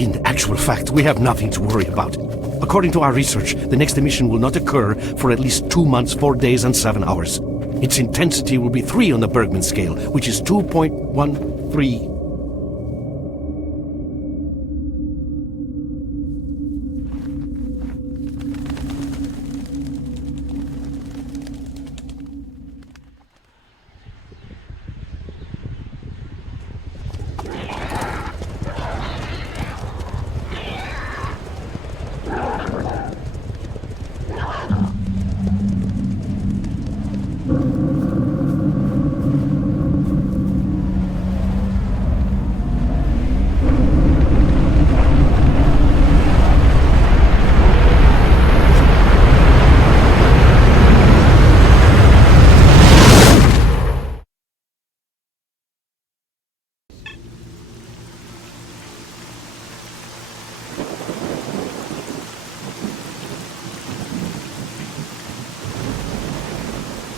In actual fact, we have nothing to worry about. According to our research, the next emission will not occur for at least 2 months, 4 days, and 7 hours. Its intensity will be 3 on the Bergman scale, which is 2.13.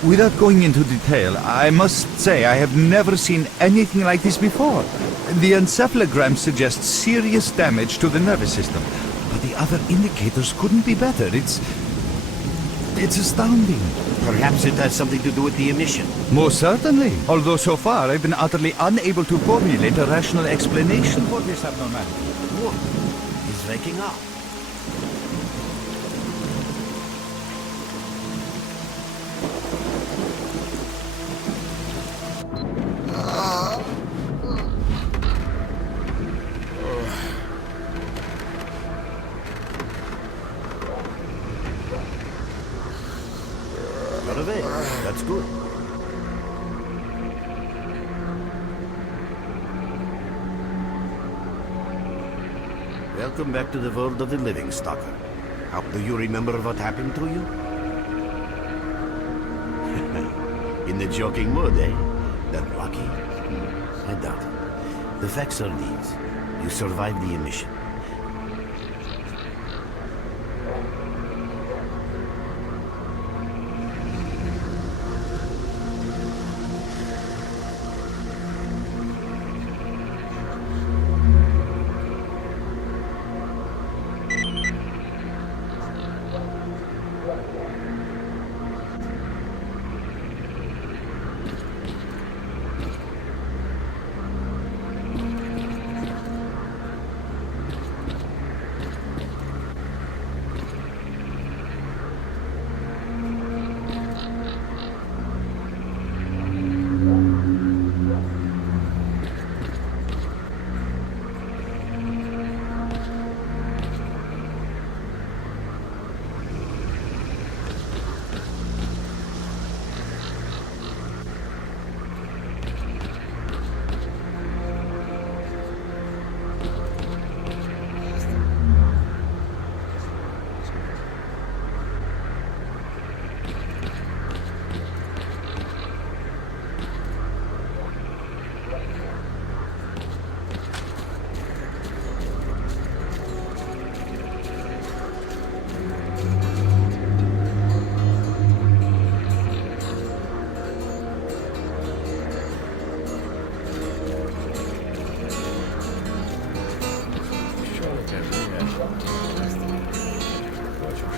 Without going into detail, I must say I have never seen anything like this before. The encephalogram suggests serious damage to the nervous system, but the other indicators couldn't be better. It's astounding. Perhaps it has something to do with the emission. Most certainly. Although so far I've been utterly unable to formulate a rational explanation for this abnormality. Look, he's waking up. That's good. Welcome back to the world of the living, Stalker. How do you remember what happened to you? In the joking mood, eh? That lucky? I doubt it. The facts are these. You survived the emission.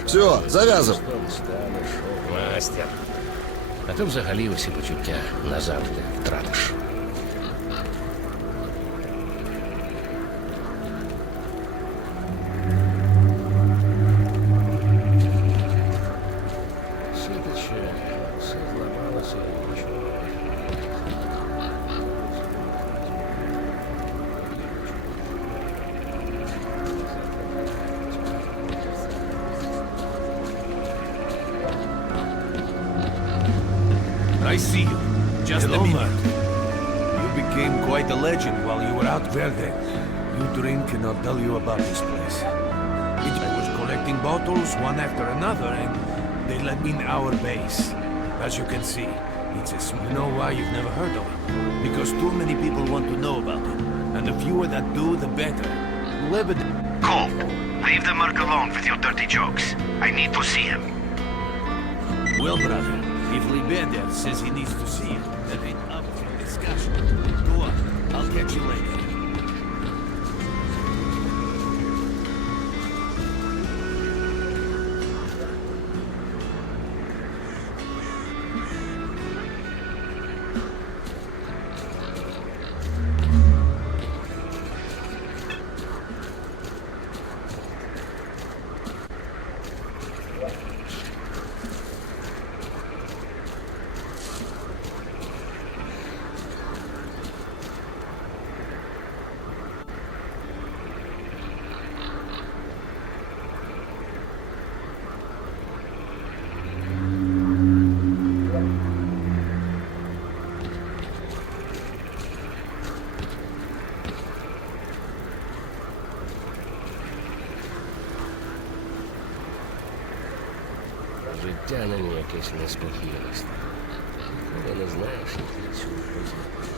Все, зав'язав. Мастер. А то взагалі усі почуття назавжди втратиш. Все тече, все зламалося і нічого. I see you. Just a minute. You became quite a legend while you were out there then. You drink and I'll tell you about this place. I was collecting bottles one after another and they let me in our base. As you can see, it's a small... You know why you've never heard of it? Because too many people want to know about it. And the fewer that do, the better. Whoever... Cole, leave the Merc alone with your dirty jokes. I need to see him. Well, brother, if Libeder says he needs to see you, then it's up for discussion. Go on, I'll catch you later. Життя на ній якесь неспокійне стало. Коли не знаєш, як від цього позбутися.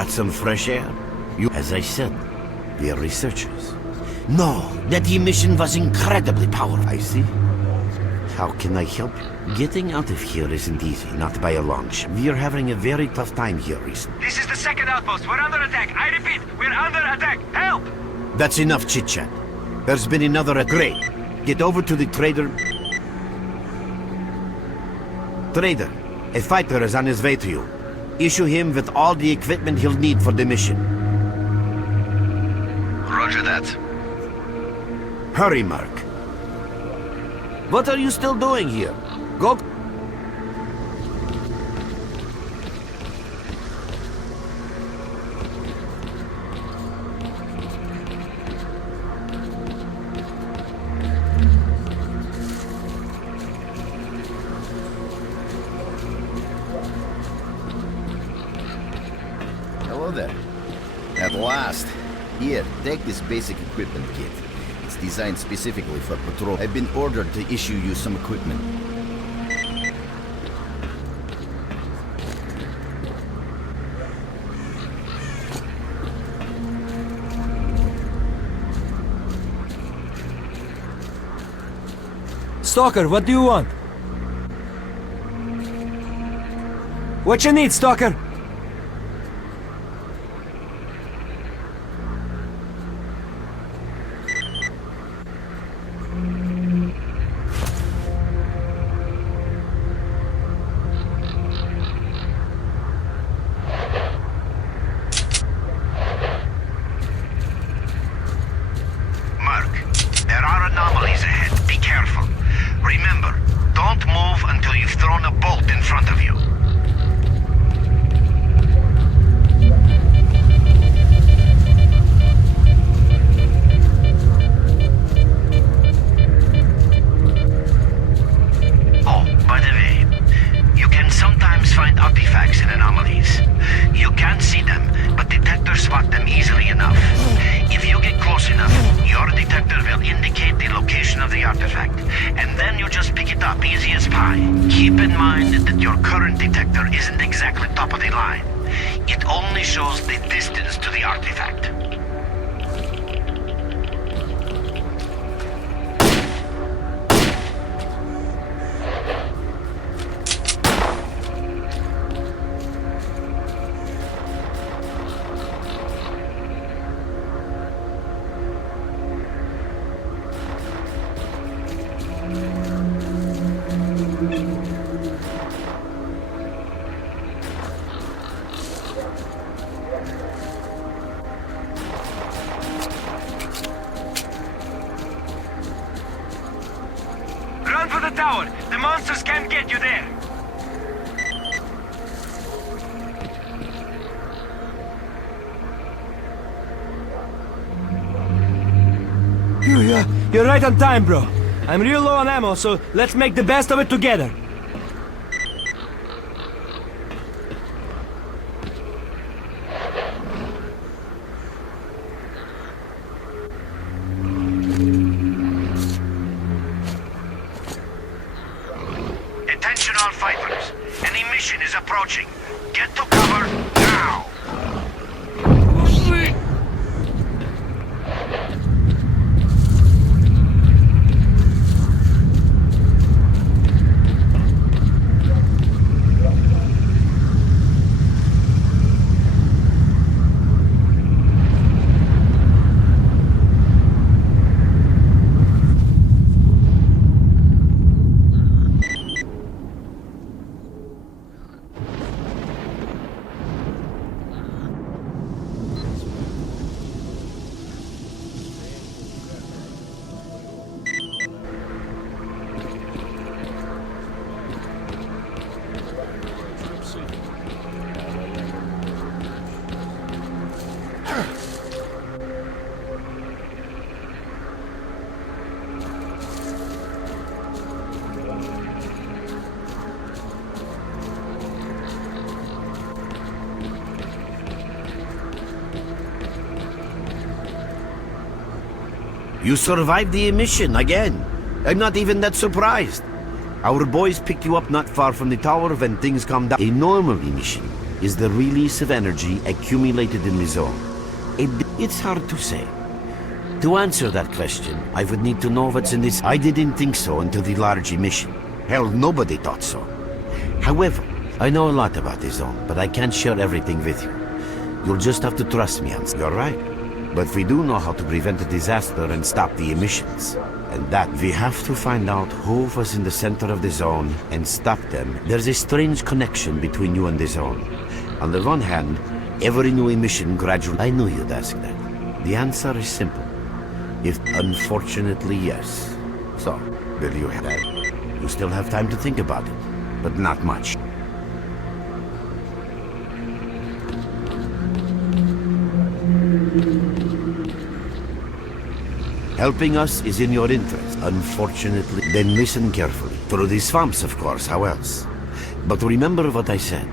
Got some fresh air? As I said, we are researchers. No, that emission was incredibly powerful. I see. How can I help you? Getting out of here isn't easy, not by a long shot. We are having a very tough time here recently. This is the second outpost. We're under attack. I repeat, we're under attack. Help! That's enough chit-chat. There's been another Great. Get over to the trader. Trader, a fighter is on his way to you. Issue him with all the equipment he'll need for the mission. Roger that. Hurry, Mark. What are you still doing here? Go... Hello there. At last. Here, take this basic equipment kit. It's designed specifically for patrol. I've been ordered to issue you some equipment. Stalker, what do you want? What you need, Stalker? Mark, there are anomalies ahead. Be careful. Remember, don't move until you've thrown a bolt in front of you. Oh, by the way, you can sometimes find artifacts in anomalies. You can't see them, but detectors spot them easily enough. If you get close enough, your detector will indicate the location of the artifact, and then you just pick it up easy as pie. Keep in mind that your current detector isn't exactly top of the line. It only shows the distance to the artifact. Run for the tower! The monsters can't get you there! You're right on time, bro. I'm real low on ammo, so let's make the best of it together. Attention all fighters. An emission is approaching. Get to cover now. You survived the emission again. I'm not even that surprised. Our boys picked you up not far from the tower when things calmed down. A normal emission is the release of energy accumulated in the zone. It's hard to say. To answer that question, I would need to know what's in this. I didn't think so until the large emission. Hell, nobody thought so. However, I know a lot about the zone, but I can't share everything with you. You'll just have to trust me, Hans. You're right. But we do know how to prevent a disaster and stop the emissions. And that we have to find out who was in the center of the zone and stop them. There's a strange connection between you and the zone. On the one hand, every new emission gradually... I knew you'd ask that. The answer is simple. Unfortunately, yes. So, will you have that? You still have time to think about it, but not much. Helping us is in your interest. Unfortunately, then listen carefully. Through the swamps, of course, how else? But remember what I said.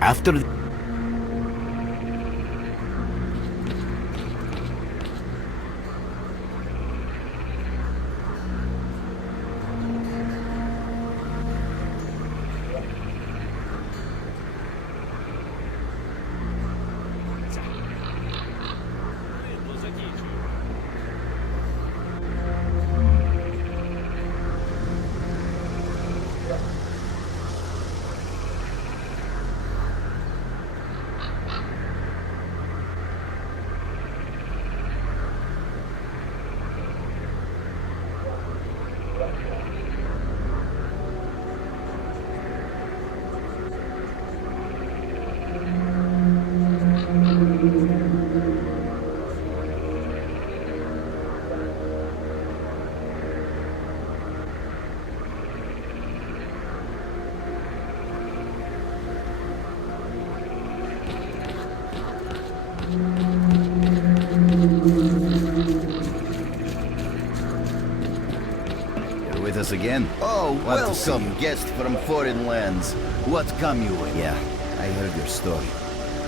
After... Us again? Oh, welcome, guest from foreign lands. What come you with? Yeah, I heard your story.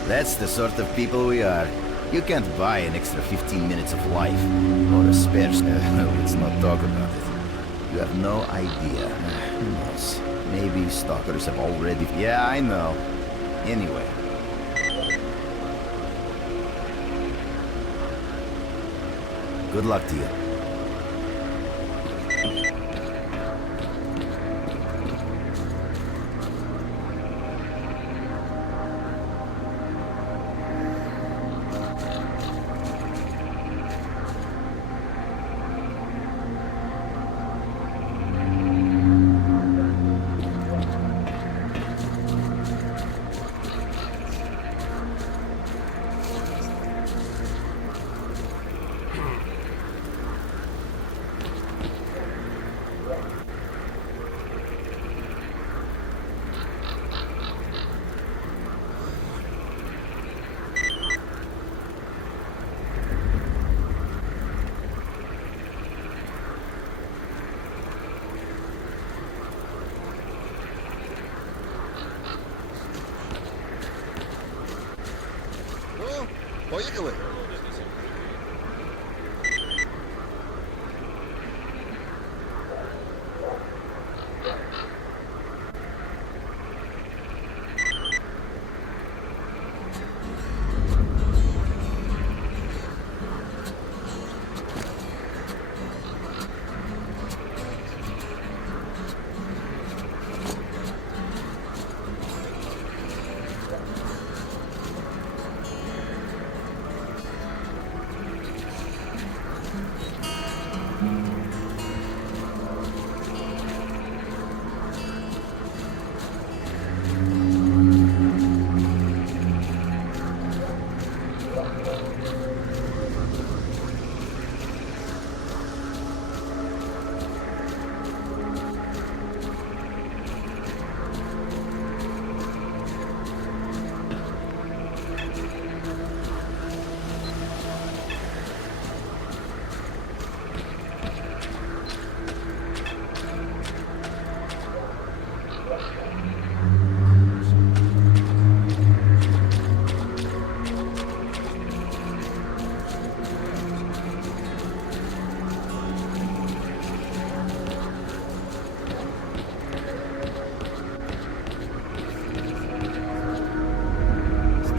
That's the sort of people we are. You can't buy an extra 15 minutes of life. Or a spare... let's not talk about it. You have no idea. Who knows? Maybe stalkers have already... Yeah, I know. Anyway. Good luck to you. Поехали!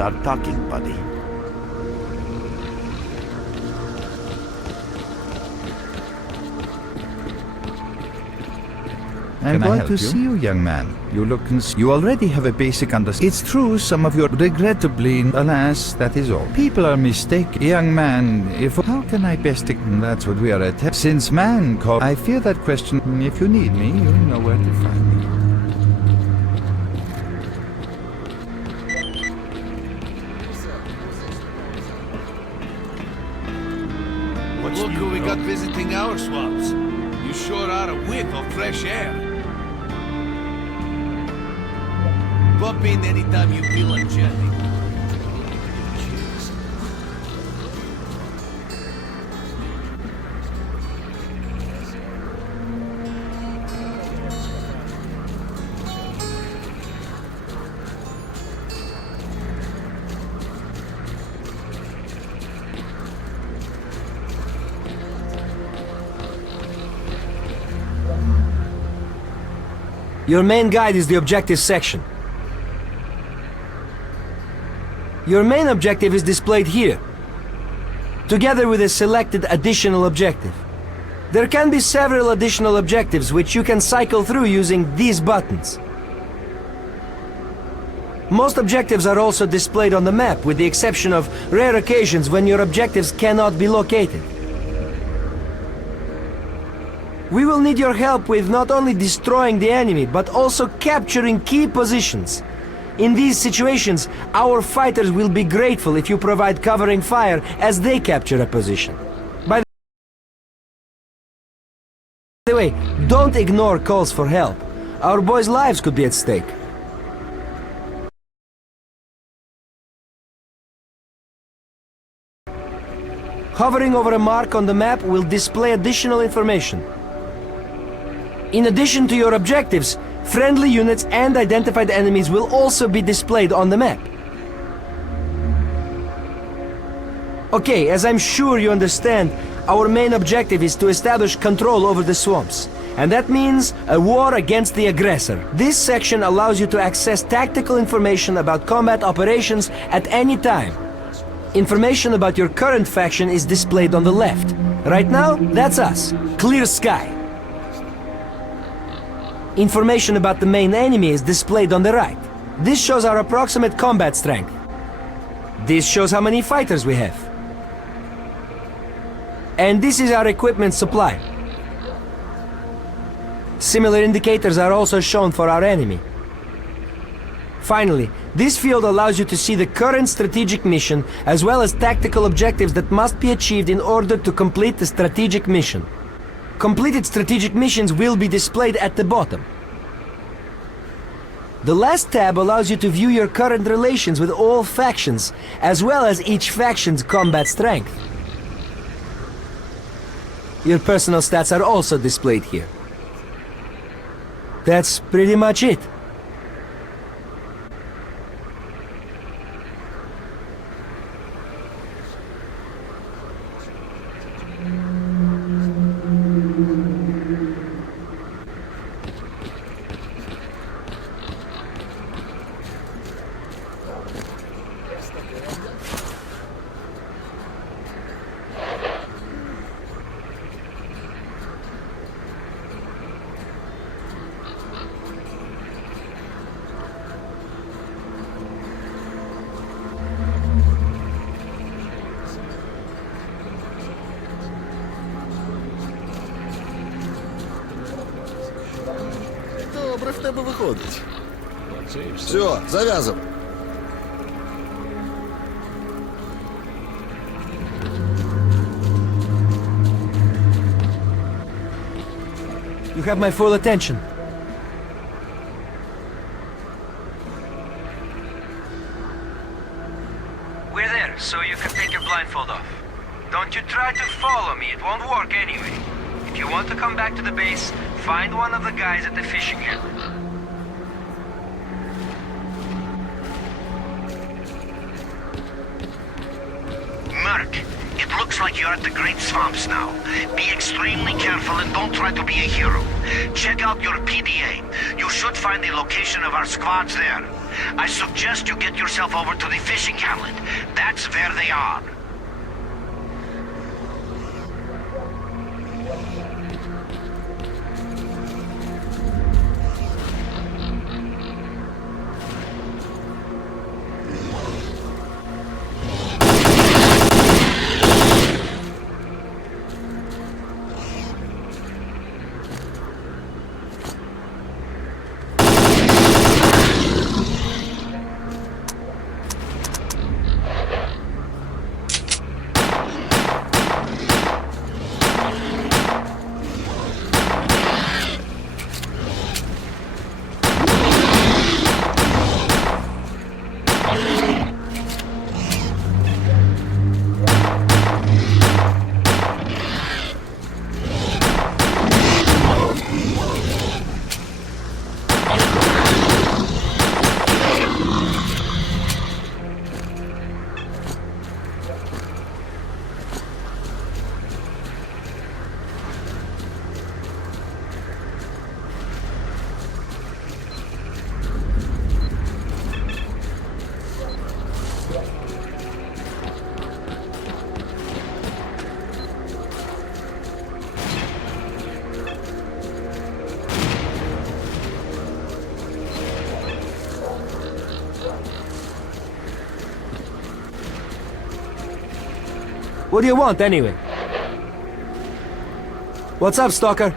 start talking, buddy. I'm glad to see you, young man. You look you already have a basic understanding. It's true, some of your regrettably, alas, that is all. People are mistaken. Young man, if how can I best that's what we are at. Since man called, I fear that question. If you need me, you know where to find me. Look who we got visiting our swamps. You sure are a whiff of fresh air. Pop in anytime you feel like chatting. Your main guide is the objective section. Your main objective is displayed here, together with a selected additional objective. There can be several additional objectives which you can cycle through using these buttons. Most objectives are also displayed on the map, with the exception of rare occasions when your objectives cannot be located. We will need your help with not only destroying the enemy, but also capturing key positions. In these situations, our fighters will be grateful if you provide covering fire as they capture a position. By the way, don't ignore calls for help. Our boys' lives could be at stake. Hovering over a mark on the map will display additional information. In addition to your objectives, friendly units and identified enemies will also be displayed on the map. Okay, as I'm sure you understand, our main objective is to establish control over the swamps. And that means a war against the aggressor. This section allows you to access tactical information about combat operations at any time. Information about your current faction is displayed on the left. Right now, that's us. Clear sky. Information about the main enemy is displayed on the right. This shows our approximate combat strength. This shows how many fighters we have. And this is our equipment supply. Similar indicators are also shown for our enemy. Finally, this field allows you to see the current strategic mission as well as tactical objectives that must be achieved in order to complete the strategic mission. Completed strategic missions will be displayed at the bottom. The last tab allows you to view your current relations with all factions, as well as each faction's combat strength. Your personal stats are also displayed here. That's pretty much it. Добре в тебе виходить. Оце і все. Все, зав'язуй. You have my full attention. We're there, so you can take your blindfold off. Don't you try to follow me, it won't work anyway. If you want to come back to the base, find one of the guys at the fishing hamlet. Merc, it looks like you're at the Great Swamps now. Be extremely careful and don't try to be a hero. Check out your PDA. You should find the location of our squads there. I suggest you get yourself over to the fishing hamlet. That's where they are. What do you want, anyway? What's up, Stalker?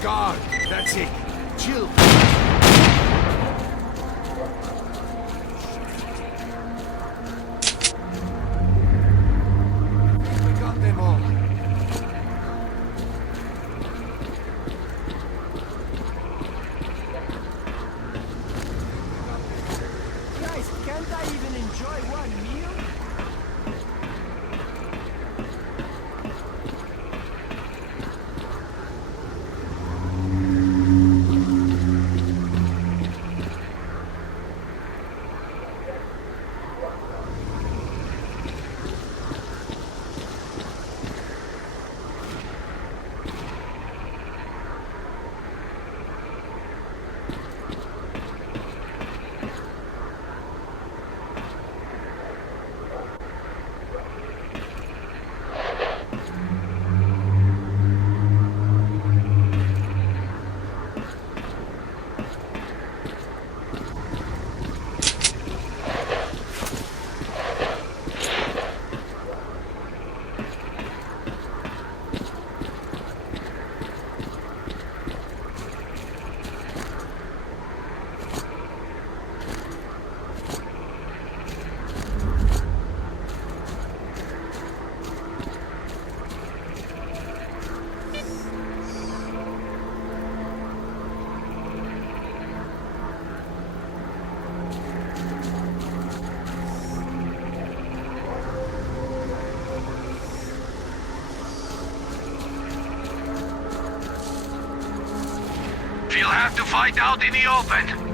Guard. That's it. Chill. We got them all. Guys, can't I even enjoy one meal? You'll have to fight out in the open.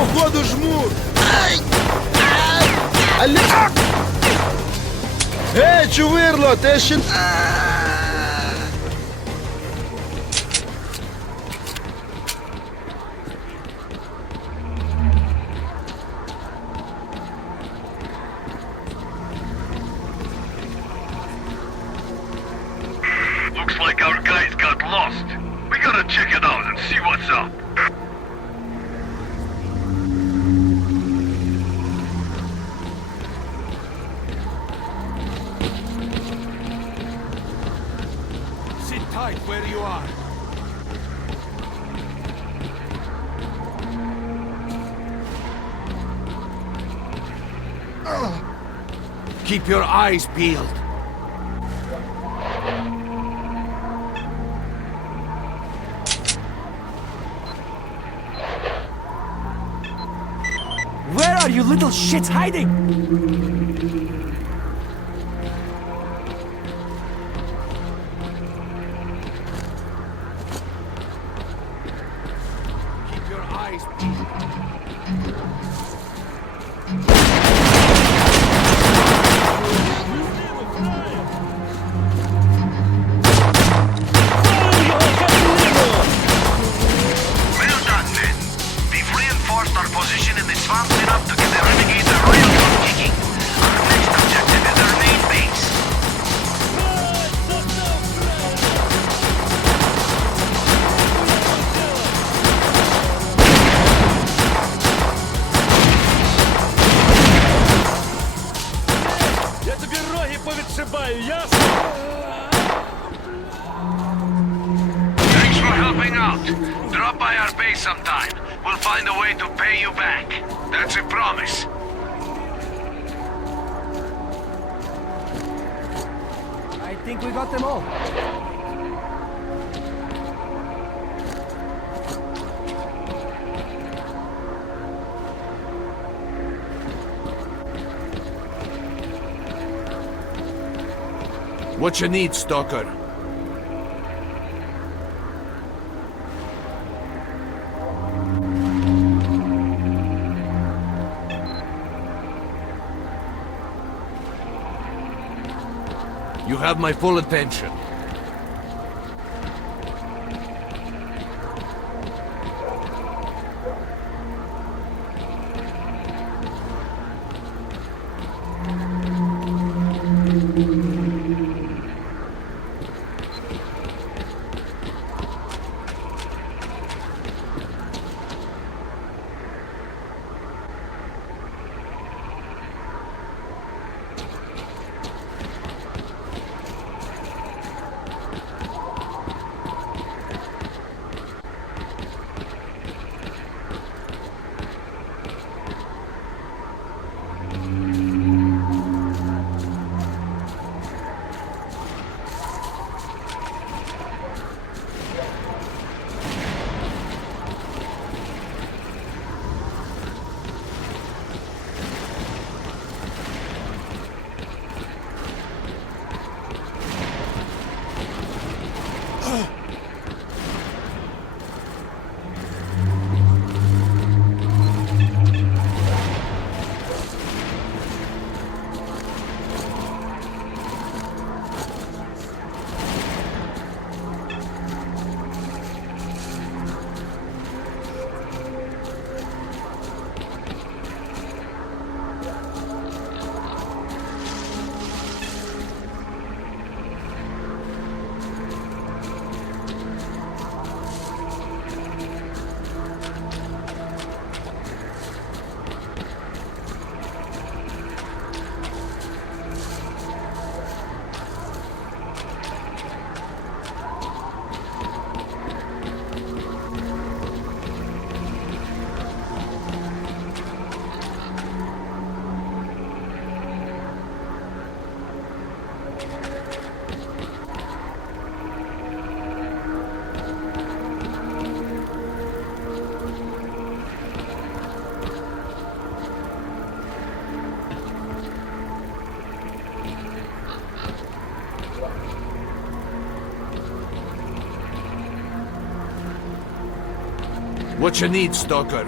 Походу жмут! Чувирло, те ще... Looks like our guys got lost. We gotta check it out and see what's up. Sit tight where you are. Keep your eyes peeled. Where are you little shits hiding? Keep your eyes peeled. Well done, men. We've reinforced our position in the swamps enough to get the renegades a royal drum kicking. Our next objective is their main base. Я тобі роги повідшибаю, ясно? Thanks for helping out. Drop by our base sometime. We'll find a way to pay you back. That's a promise. I think we got them all. What you need, Stalker? You have my full attention. What you need, Stalker?